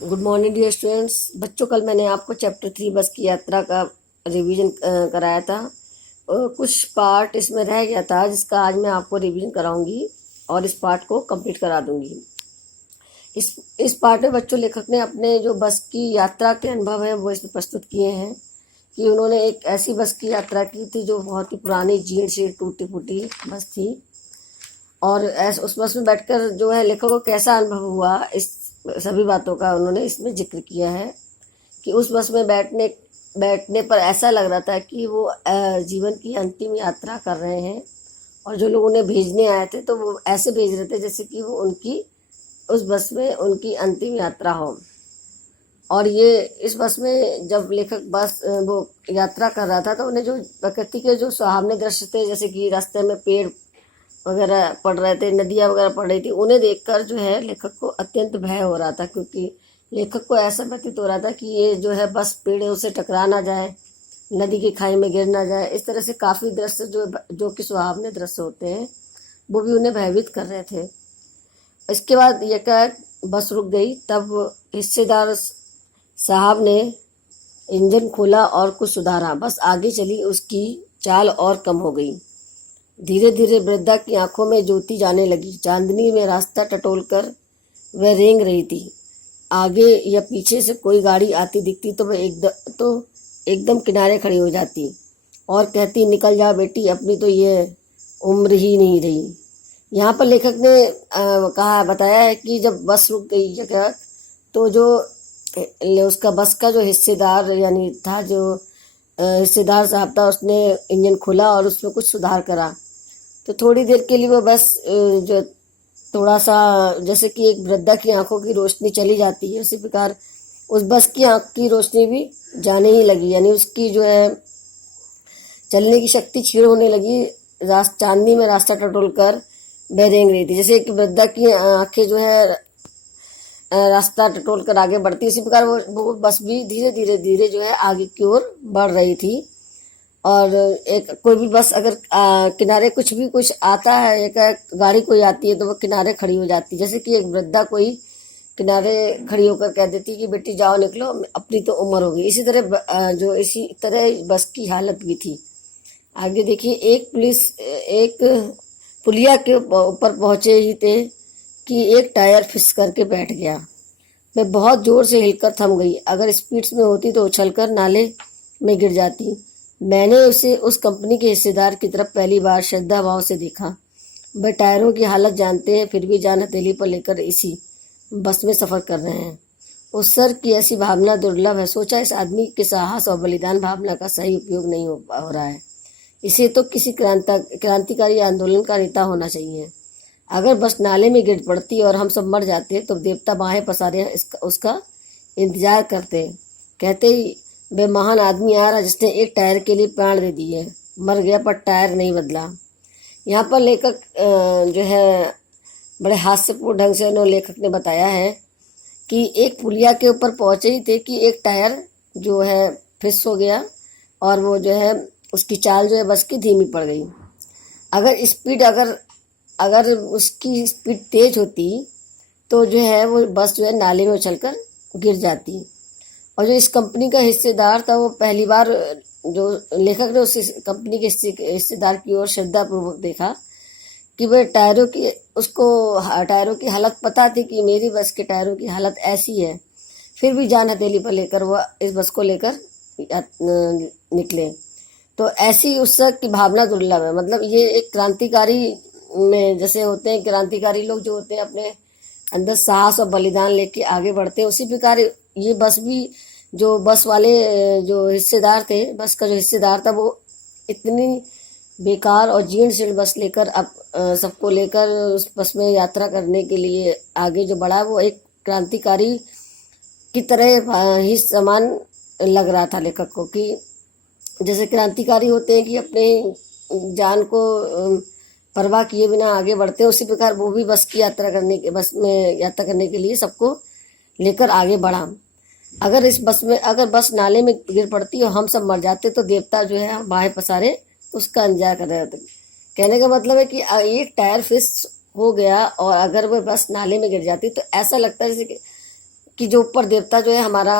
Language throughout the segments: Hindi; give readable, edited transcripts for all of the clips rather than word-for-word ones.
Good morning dear students. बच्चों, कल मैंने आपको चैप्टर 3 बस की यात्रा का रिवीजन कराया था और कुछ पार्ट इसमें रह गया था जिसका आज मैं आपको रिवीजन कराऊंगी और इस पार्ट को कंप्लीट करा दूंगी। इस पार्ट में बच्चों लेखक ने अपने जो बस की यात्रा के अनुभव हैं वो इसमें प्रस्तुत किए हैं कि उन्होंने एक ऐसी बस की यात्रा की थी जो बहुत ही पुरानी जीर्ण शीर्ण टूटी फूटी बस थी और ऐसे उस बस में बैठकर जो है लेखक को कैसा अनुभव हुआ, इस सभी बातों का उन्होंने इसमें जिक्र किया है कि उस बस में बैठने पर ऐसा लग रहा था कि वो जीवन की अंतिम यात्रा कर रहे हैं और जो लोग उन्हें भेजने आए थे तो वो ऐसे भेज रहे थे जैसे कि वो उनकी उस बस में उनकी अंतिम यात्रा हो। और ये इस बस में जब लेखक बस वो यात्रा कर रहा था तो उन्हें जो प्रकृति के जो सुहावने दृश्य थे, जैसे कि रास्ते में पेड़ वगैरह पड़ रहे थे, नदियाँ वगैरह पड़ रही थी, उन्हें देखकर जो है लेखक को अत्यंत भय हो रहा था, क्योंकि लेखक को ऐसा प्रतीत हो रहा था कि ये जो है बस पेड़ों से टकरा ना जाए, नदी की खाई में गिर ना जाए। इस तरह से काफ़ी दृश्य जो कि सुहावने दृश्य होते हैं वो भी उन्हें भयभीत कर रहे थे। इसके बाद यह बस रुक गई, तब हिस्सेदार साहब ने इंजन खोला और कुछ सुधारा। बस आगे चली, उसकी चाल और कम हो गई। धीरे धीरे वृद्धा की आंखों में ज्योति जाने लगी। चांदनी में रास्ता टटोलकर वह रेंग रही थी। आगे या पीछे से कोई गाड़ी आती दिखती तो वह एकदम किनारे खड़ी हो जाती और कहती, निकल जा बेटी, अपनी तो ये उम्र ही नहीं रही। यहाँ पर लेखक ने बताया है कि जब बस रुक गई जगह तो जो उसका बस का जो हिस्सेदार यानी था, जो हिस्सेदार साहब था, उसने इंजन खोला और उसमें कुछ सुधार करा। तो थोड़ी देर के लिए वो बस जो थोड़ा सा जैसे कि एक वृद्धा की आंखों की रोशनी चली जाती है, उसी प्रकार उस बस की आंख की रोशनी भी जाने ही लगी, यानी उसकी जो है चलने की शक्ति क्षीण होने लगी। चांदनी में रास्ता टटोल कर वह रेंग रही थी। जैसे एक वृद्धा की आंखें जो है रास्ता टटोल कर आगे बढ़ती, इसी प्रकार वो बस भी धीरे धीरे धीरे जो है आगे की ओर बढ़ रही थी। और एक कोई भी बस अगर किनारे कुछ आता है, एक गाड़ी कोई आती है तो वो किनारे खड़ी हो जाती है, जैसे कि एक वृद्धा कोई किनारे खड़ी होकर कह देती कि बेटी जाओ निकलो, अपनी तो उम्र हो गई। इसी तरह बस की हालत भी थी। आगे देखिए, एक पुलिया के ऊपर पहुंचे ही थे कि एक टायर फिस करके बैठ गया। मैं बहुत जोर से हिलकर थम गई। अगर स्पीड में होती तो उछलकर नाले में गिर जाती। मैंने उसे उस कंपनी के हिस्सेदार की तरफ पहली बार श्रद्धा भाव से देखा। वह टायरों की हालत जानते हैं, फिर भी जान हथेली पर लेकर इसी बस में सफ़र कर रहे हैं। उस सर की ऐसी भावना दुर्लभ है। सोचा, इस आदमी के साहस और बलिदान भावना का सही उपयोग नहीं हो रहा है। इसे तो किसी क्रांतिकारी आंदोलन का नेता होना चाहिए। अगर बस नाले में गिर पड़ती और हम सब मर जाते तो देवता बाहें पसारे उसका इंतजार करते। कहते ही, वे महान आदमी आ रहा जिसने एक टायर के लिए प्राण दे दिए। मर गया पर टायर नहीं बदला। यहाँ पर लेखक जो है बड़े हास्यपूर्ण ढंग से उन्होंने लेखक ने बताया है कि एक पुलिया के ऊपर पहुंचे ही थे कि एक टायर जो है फिस हो गया और वो जो है उसकी चाल जो है बस की धीमी पड़ गई। अगर उसकी स्पीड तेज होती तो जो है वो बस जो है नाले में उछलकर गिर जाती। और जो इस कंपनी का हिस्सेदार था वो पहली बार, जो लेखक ने उस कंपनी के हिस्सेदार की ओर श्रद्धापूर्वक देखा कि वह टायरों की हालत पता थी कि मेरी बस के टायरों की हालत ऐसी है, फिर भी जान हथेली पर लेकर वह इस बस को लेकर निकले। तो ऐसी उत्सव की भावना दुर्लभ है। मतलब ये एक क्रांतिकारी में जैसे होते हैं, क्रांतिकारी लोग जो होते हैं अपने अंदर साहस और बलिदान लेके आगे बढ़ते हैं, उसी प्रकार ये बस भी, जो बस वाले जो हिस्सेदार थे, बस का जो हिस्सेदार था, वो इतनी बेकार और जीर्ण शीर्ण बस लेकर अब सबको लेकर उस बस में यात्रा करने के लिए आगे जो बढ़ा, वो एक क्रांतिकारी की तरह ही समान लग रहा था लेखक को। कि जैसे क्रांतिकारी होते हैं कि अपने जान को परवाह किए बिना आगे बढ़ते हैं, उसी प्रकार वो भी बस में यात्रा करने के लिए सबको लेकर आगे बढ़ा। अगर बस नाले में गिर पड़ती और हम सब मर जाते तो देवता जो है बाहें पसारे उसका इंतजार कर रहे होते। कहने का मतलब है कि एक टायर फिस हो गया और अगर वह बस नाले में गिर जाती तो ऐसा लगता है जैसे कि कि जो ऊपर देवता जो है हमारा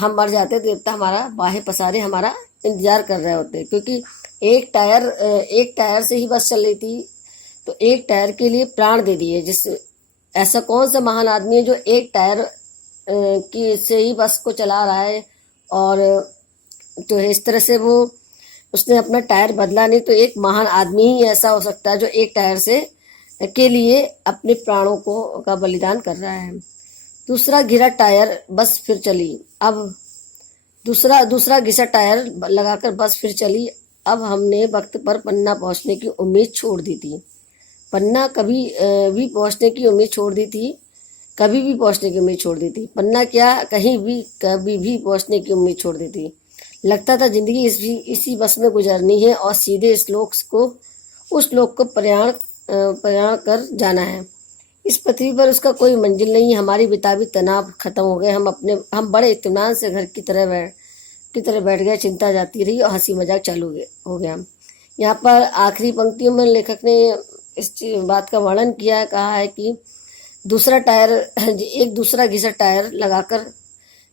हम मर जाते हैं, देवता हमारा बाहें पसारे हमारा इंतजार कर रहे होते हैं, क्योंकि एक टायर से ही बस चल रही थी, तो एक टायर के लिए प्राण दे दिए। जिस ऐसा कौन सा महान आदमी है जो एक टायर की से ही बस को चला रहा है, और तो इस तरह से वो उसने अपना टायर बदला नहीं, तो एक महान आदमी ही ऐसा हो सकता है जो एक टायर से के लिए अपने प्राणों को का बलिदान कर रहा है। दूसरा घिरा टायर बस फिर चली। अब दूसरा घिसा टायर लगाकर बस फिर चली। अब हमने वक्त पर पन्ना पहुंचने की उम्मीद छोड़ दी थी। पन्ना कभी भी पहुंचने की उम्मीद छोड़ दी थी, कभी भी पहुंचने की उम्मीद छोड़ दी थी। पन्ना क्या, कहीं भी कभी भी पहुंचने की उम्मीद छोड़ दी थी। लगता था जिंदगी इसी बस में गुजरनी है और सीधे उस लोक को प्रयाण कर जाना है। इस पृथ्वी पर उसका कोई मंजिल नहीं। हमारी बिताबी तनाव खत्म हो गए। हम बड़े इत्मीनान से घर की तरह बैठ गए। चिंता जाती रही और हंसी मजाक चालू हो गया। यहाँ पर आखिरी पंक्तियों में लेखक ने इस बात का वर्णन किया, कहा है कि एक दूसरा घिसा टायर लगाकर,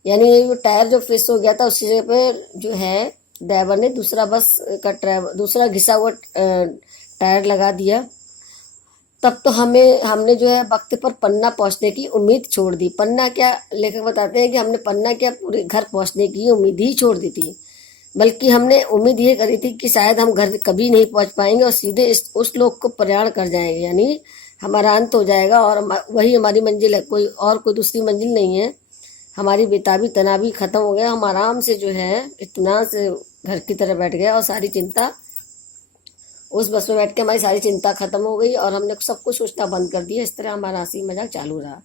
यानी वो टायर जो फ्रेश हो गया था उसी जगह पे जो है ड्राइवर ने दूसरा घिसा हुआ टायर लगा दिया। तब तो हमने जो है वक्त पर पन्ना पहुंचने की उम्मीद छोड़ दी। पन्ना क्या, लेखक बताते हैं कि हमने पन्ना क्या पूरे घर पहुंचने की उम्मीद ही छोड़ दी थी, बल्कि हमने उम्मीद ये करी थी कि शायद हम घर कभी नहीं पहुंच पाएंगे और सीधे उस लोक को प्रयाण कर जाएंगे, यानी हमारा अंत हो जाएगा और वही हमारी मंजिल है, कोई दूसरी मंजिल नहीं है। हमारी बेताबी तनावी खत्म हो गया। हम आराम से जो है इत्मीनान से घर की तरह बैठ गए और सारी चिंता, उस बस में बैठ के हमारी सारी चिंता खत्म हो गई और हमने सब कुछ सोचना बंद कर दिया। इस तरह हमारा हंसी मजाक चालू रहा।